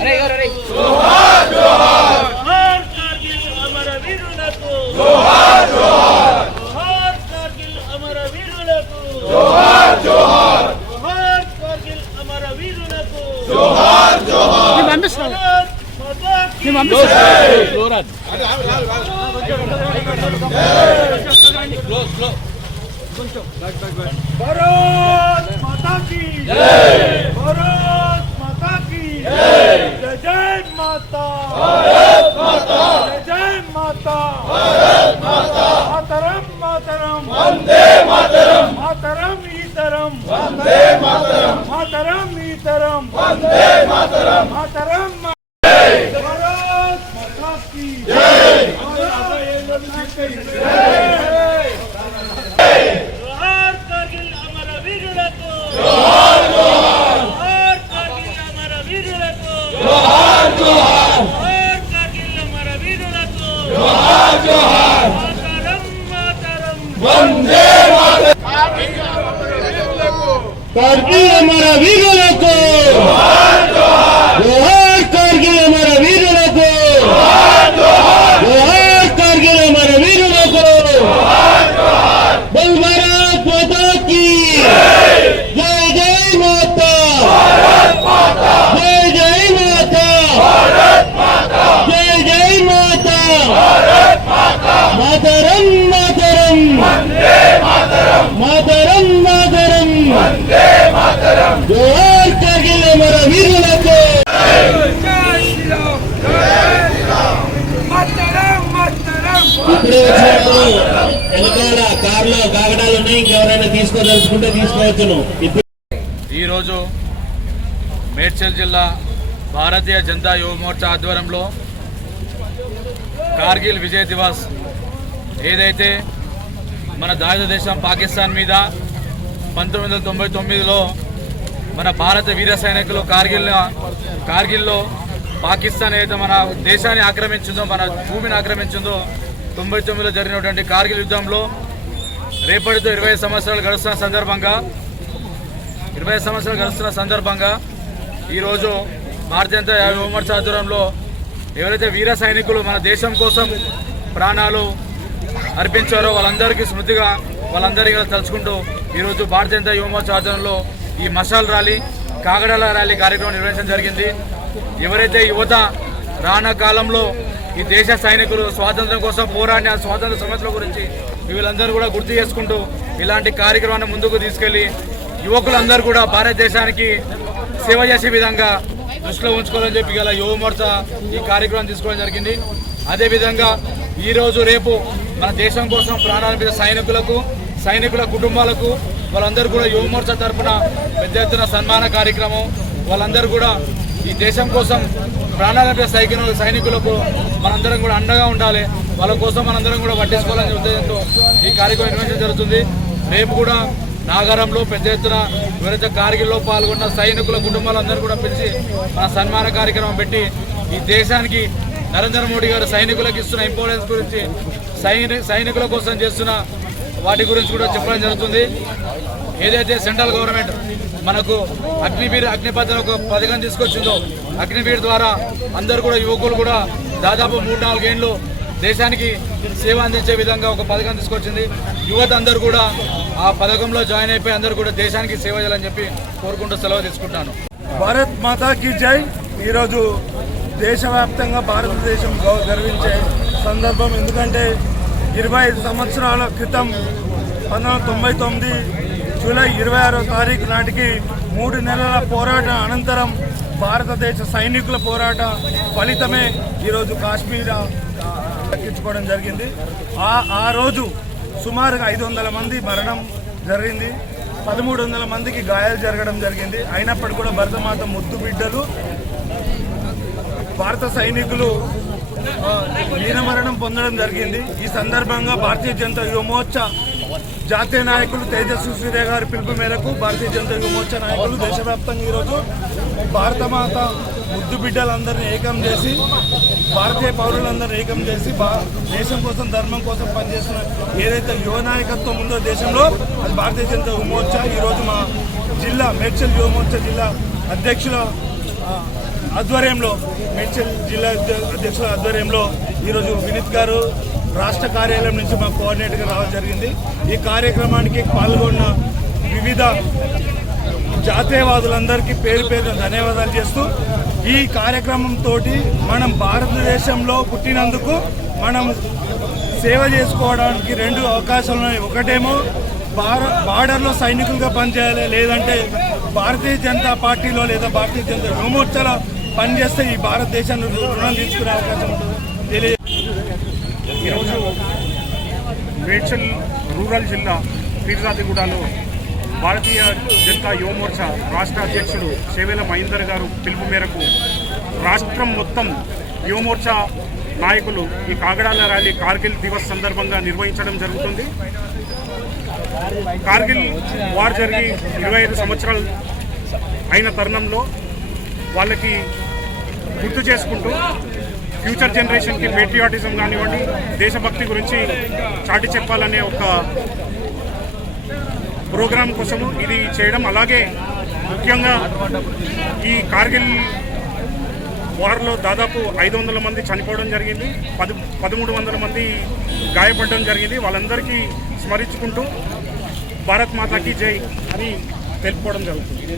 అరే అరే జోహార్ జోహార్ జోహార్ కార్గిల్ అమర వీరులకు జోహార్ జోహార్ జోహార్ కార్గిల్ కొంచెం Mataram. Vande Mataram. Mataram Mataram. Vande Mataram. Mataram Partido Maravilla ఇప్పుడే వచ్చినప్పుడు వెనకాల కార్లో కాగడాలు ఉన్నాయి ఇంకెవరైనా తీసుకోదలుచుకుంటే తీసుకోవచ్చును. ఈరోజు మేడ్చల్ జిల్లా భారతీయ జనతా యువ మోర్చా ఆధ్వర్యంలో కార్గిల్ విజయ్ దివాస్ ఏదైతే మన భారతదేశం పాకిస్తాన్ మీద పంతొమ్మిది వందల తొంభై తొమ్మిదిలో మన భారత వీర సైనికులు కార్గిల్ కార్గిల్లో పాకిస్తాన్ ఏదైతే మన దేశాన్ని ఆక్రమించిందో మన భూమిని ఆక్రమించిందో తొంభై తొమ్మిదిలో జరిగినటువంటి కార్గిల్ యుద్ధంలో రేపటితో ఇరవై సంవత్సరాలు గడుస్తున్న సందర్భంగా ఇరవై సంవత్సరాలు గడుస్తున్న సందర్భంగా ఈరోజు భారతీయ యాభై యువ ఆధ్వర్యంలో ఎవరైతే వీర సైనికులు మన దేశం కోసం ప్రాణాలు అర్పించారో వాళ్ళందరికీ స్మృతిగా వాళ్ళందరికీ తలుచుకుంటూ ఈరోజు భారతీయ జనతా యువమోర్చ ఆధ్వర్యంలో ఈ మసాల్ ర్యాలీ కాగడాల ర్యాలీ కార్యక్రమం నిర్వహించడం జరిగింది. ఎవరైతే యువత రానా కాలంలో ఈ దేశ సైనికులు స్వాతంత్రం కోసం పోరాడిన స్వాతంత్ర సమస్యల గురించి వీళ్ళందరూ కూడా గుర్తు చేసుకుంటూ ఇలాంటి కార్యక్రమాన్ని ముందుకు తీసుకెళ్ళి యువకులందరూ కూడా భారతదేశానికి సేవ చేసే విధంగా దృష్టిలో ఉంచుకోవాలని చెప్పి గల యువ మోర్చా ఈ కార్యక్రమం తీసుకోవడం జరిగింది. అదేవిధంగా ఈరోజు రేపు మన దేశం కోసం ప్రాణాల మీద సైనికులకు సైనికుల కుటుంబాలకు వాళ్ళందరూ కూడా యువ మోర్చా తరఫున పెద్ద ఎత్తున సన్మాన కార్యక్రమం. వాళ్ళందరూ కూడా ఈ దేశం కోసం ప్రాణాల సైకిన సైనికులకు మనందరం కూడా అండగా ఉండాలి. వాళ్ళ కోసం మనందరం కూడా పట్టించుకోవాలనే ఉద్దేశంతో ఈ కార్యక్రమం నిర్వహించడం జరుగుతుంది. రేపు కూడా నాగారంలో పెద్ద ఎత్తున ఎవరైతే కార్గిల్లో పాల్గొన్న సైనికుల కుటుంబాలందరూ కూడా పిలిచి మన సన్మాన కార్యక్రమం పెట్టి ఈ దేశానికి నరేంద్ర మోడీ గారు సైనికులకు ఇస్తున్న ఇంపార్టెన్స్ గురించి సైని సైనికుల కోసం చేస్తున్న వాటి గురించి కూడా చెప్పడం జరుగుతుంది. ఏదైతే సెంట్రల్ గవర్నమెంట్ మనకు అగ్నివీర్ అగ్నిపథ్ ఒక పథకం తీసుకొచ్చిందో అగ్నివీర్ ద్వారా అందరు కూడా యువకులు కూడా దాదాపు మూడు నాలుగేళ్ళు దేశానికి సేవ అందించే విధంగా ఒక పథకం తీసుకొచ్చింది. యువత అందరూ కూడా ఆ పథకంలో జాయిన్ అయిపోయి అందరూ కూడా దేశానికి సేవ చేయాలని చెప్పి కోరుకుంటూ సెలవు తీసుకుంటాను. భారత్ మాతాకి జై. ఈరోజు దేశవ్యాప్తంగా భారతదేశం గౌ- గర్వించే సందర్భం. ఎందుకంటే ఇరవై సంవత్సరాల క్రితం పంతొమ్మిది తొంభై తొమ్మిది జూలై ఇరవై ఆరో తారీఖు నాటికి మూడు నెలల పోరాటం అనంతరం భారతదేశ సైనికుల పోరాట ఫలితమే ఈరోజు కాశ్మీర్ ఆ, దక్కించుకోవడం జరిగింది. ఆ ఆ రోజు సుమారుగా ఐదు వందల మంది మరణం జరిగింది. పదమూడు వందల మందికి గాయాలు జరగడం జరిగింది. అయినప్పటికీ కూడా భరతమాత ముద్దు బిడ్డలు భారత సైనికులు వీరమరణం పొందడం జరిగింది. ఈ సందర్భంగా భారతీయ జనతా యువమోర్చా జాతీయ నాయకులు తేజస్వి సూర్య గారి పిలుపు మేరకు భారతీయ జనతా యువమోర్చా నాయకులు దేశవ్యాప్తంగా ఈరోజు భారతమాత ముద్దు బిడ్డలందరినీ ఏకం చేసి భారతీయ పౌరులందరినీ ఏకం చేసి దేశం కోసం ధర్మం కోసం పనిచేస్తున్న ఏదైతే యువ నాయకత్వం ఉందో దేశంలో అది భారతీయ జనతా యువమోర్చా ఈరోజు మా జిల్లా మేడ్చల్ యువమోర్చా జిల్లా అధ్యక్షుల ఆధ్వర్యంలో మేడ్చల్ జిల్లా అధ్య- అధ్యక్షుల ఆధ్వర్యంలో ఈరోజు వినీత్ గారు రాష్ట్ర కార్యాలయం నుంచి మా కోఆర్డినేటర్గా రావడం జరిగింది. ఈ కార్యక్రమానికి పాల్గొన్న వివిధ జాతీయవాదులందరికీ పేరు పేరు ధన్యవాదాలు చేస్తూ ఈ కార్యక్రమంతో మనం భారతదేశంలో పుట్టినందుకు మనం సేవ చేసుకోవడానికి రెండు అవకాశాలు ఉన్నాయి. ఒకటేమో బార బార్డర్లో సైనికులుగా పనిచేయాలి లేదంటే భారతీయ జనతా పార్టీలో లేదా భారతీయ జనతా యువమోర్చాలో పనిచేస్తే ఈ భారతదేశాన్ని రుణం తీసుకునే అవకాశం ఉంటుంది. తెలియ ఈరోజు మేడ్చల్ రూరల్ జిల్లా పీర్జాదిగూడలో భారతీయ జనతా యువమోర్చా రాష్ట్ర అధ్యక్షుడు చేవేల మహేందర్ గారు పిలుపు మేరకు రాష్ట్రం మొత్తం యువమోర్చా నాయకులు ఈ కాగడాల ర్యాలీ కార్గిల్ దివస్ సందర్భంగా నిర్వహించడం జరుగుతుంది. కార్గిల్ వార్ జరిగి ఇరవై ఐదు సంవత్సరాలు అయిన తరుణంలో వాళ్ళకి గుర్తు చేసుకుంటూ ఫ్యూచర్ జనరేషన్కి పేట్రియాటిజం కానివ్వండి దేశభక్తి గురించి చాటి చెప్పాలనే ఒక ప్రోగ్రాం కోసము ఇది చేయడం. అలాగే ముఖ్యంగా ఈ కార్గిల్ వార్లో దాదాపు ఐదు వందల మంది చనిపోవడం జరిగింది. పది పదమూడు వందల మంది గాయపడడం జరిగింది. వాళ్ళందరికీ స్మరించుకుంటూ భారత్ మాతాకి జై అని తెలుపుకోవడం జరుగుతుంది.